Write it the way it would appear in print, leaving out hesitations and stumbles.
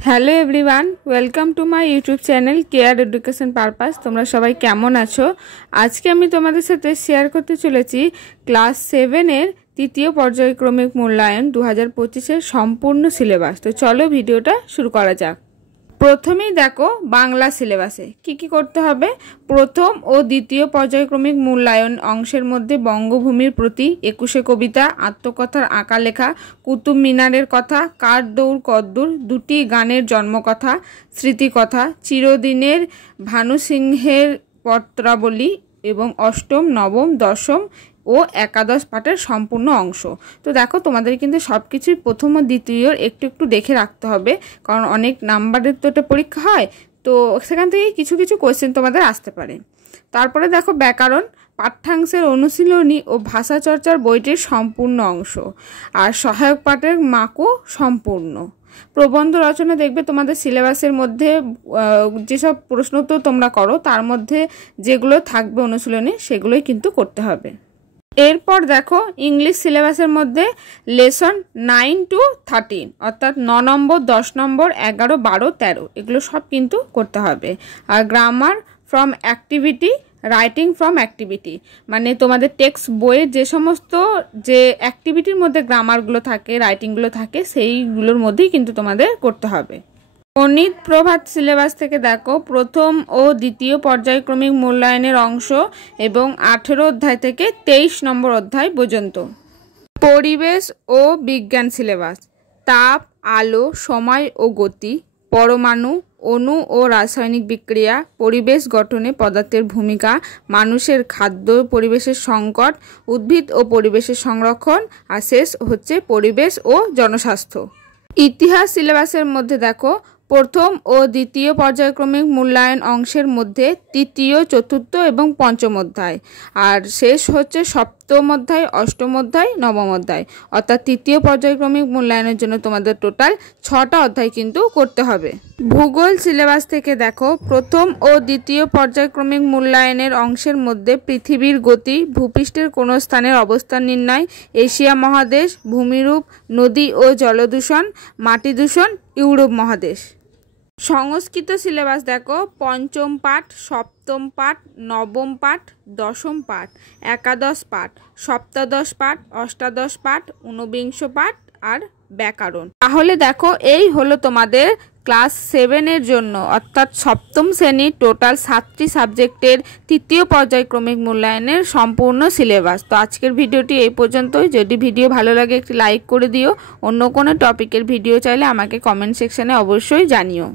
Hello everyone, welcome to my YouTube channel care education purpose. তোমরা সবাই কেমন আছো? আজকে আমি তোমাদের সাথে শেয়ার করতে চলেছি ক্লাস 7-এর তৃতীয় পর্যায়ক্রমিক মূল্যায়ন 2025-এর সম্পূর্ণ সিলেবাস। তো চলো ভিডিওটা শুরু করা যাক। প্রথমেই দেখো বাংলা সিলেবাসে কি কি করতে হবে। প্রথম ও দ্বিতীয় পর্যায়ক্রমিক মূল্যায়ন অংশের মধ্যে বঙ্গভূমির প্রতি 21 কবিতা, আত্মকথার আঁকা লেখা, কুতুব মিনারের কথা, কার দৌড় কদ্দূর, দুটি গানের জন্মকথা, স্মৃতিকথা, চিরদিনের ভানু সিংহের পত্রাবলী এবং অষ্টম, নবম, দশম ও একাদশ পাঠের সম্পূর্ণ অংশ। তো দেখো তোমাদের কিন্তু সব কিছুই প্রথম ও দ্বিতীয়র একটু একটু দেখে রাখতে হবে, কারণ অনেক নাম্বারের তো এটা পরীক্ষা হয়, তো সেখান থেকে কিছু কিছু কোয়েশ্চেন তোমাদের আসতে পারে। তারপরে দেখো ব্যাকরণ পাঠ্যাংশের অনুশীলনী ও ভাষা চর্চার বইটির সম্পূর্ণ অংশ, আর সহায়ক পাঠের মাকও সম্পূর্ণ। প্রবন্ধ রচনা দেখবে তোমাদের সিলেবাসের মধ্যে যেসব প্রশ্ন তো তোমরা করো তার মধ্যে যেগুলো থাকবে অনুশীলনী সেগুলোই কিন্তু করতে হবে। এরপর দেখো ইংলিশ সিলেবাসের মধ্যে লেসন 9 to 13 অর্থাৎ 9 নম্বর, 10 নম্বর, 11, 12, 13 এগুলো সব কিন্তু করতে হবে। আর grammar from activity, writing from activity মানে তোমাদের টেক্সট বইয়ের যে সমস্ত যে অ্যাক্টিভিটির মধ্যে গ্রামারগুলো থাকে, রাইটিংগুলো থাকে, সেইগুলোর মধ্যেই কিন্তু তোমাদের করতে হবে। গণিত প্রভাত সিলেবাস থেকে দেখো প্রথম ও দ্বিতীয় পর্যায়ক্রমিক মূল্যায়নের অংশ এবং 18 অধ্যায় থেকে 23 নম্বর অধ্যায় পর্যন্ত। পরিবেশ ও বিজ্ঞান সিলেবাস তাপ, আলো, সময় ও গতি, পরমাণু, অণু ও রাসায়নিক বিক্রিয়া, পরিবেশ গঠনে পদার্থের ভূমিকা, মানুষের খাদ্য পরিবেশের সংকট, উদ্ভিদ ও পরিবেশের সংরক্ষণ, আর শেষ হচ্ছে পরিবেশ ও জনস্বাস্থ্য। ইতিহাস সিলেবাসের মধ্যে দেখো প্রথম ও দ্বিতীয় পর্যায়ক্রমিক মূল্যায়ন অংশের মধ্যে তৃতীয়, চতুর্থ এবং পঞ্চম অধ্যায়, আর শেষ হচ্ছে সপ্তম অধ্যায়, অষ্টম অধ্যায়, নবম অধ্যায়। অর্থাৎ তৃতীয় পর্যায়ক্রমিক মূল্যায়নের জন্য তোমাদের টোটাল 6টা অধ্যায় কিন্তু করতে হবে। ভূগোল সিলেবাস থেকে দেখো প্রথম ও দ্বিতীয় পর্যায়ক্রমিক মূল্যায়নের অংশের মধ্যে পৃথিবীর গতি, ভূপৃষ্ঠের কোনো স্থানের অবস্থান নির্ণয়, এশিয়া মহাদেশ, ভূমিরূপ, নদী ও জলদূষণ, মাটি দূষণ, ইউরোপ মহাদেশ। সংস্কৃত সিলেবাস দেখো পঞ্চম পাঠ, সপ্তম পাঠ, নবম পাঠ, দশম পাঠ, একাদশ পাঠ, সপ্তদশ পাঠ, অষ্টাদশ পাঠ, ঊনবিংশ পাঠ আর ব্যাকরণ। তাহলে দেখো এই হলো তোমাদের ক্লাস 7-এর জন্য অর্থাৎ সপ্তম শ্রেণীর টোটাল 7টি সাবজেক্টের তৃতীয় পর্যায়ক্রমিক মূল্যায়নের সম্পূর্ণ সিলেবাস। তো আজকের ভিডিওটি এই পর্যন্তই। যদি ভিডিও ভালো লাগে একটি লাইক করে দিও। অন্য কোনো টপিকের ভিডিও চাইলে আমাকে কমেন্ট সেকশনে অবশ্যই জানিও।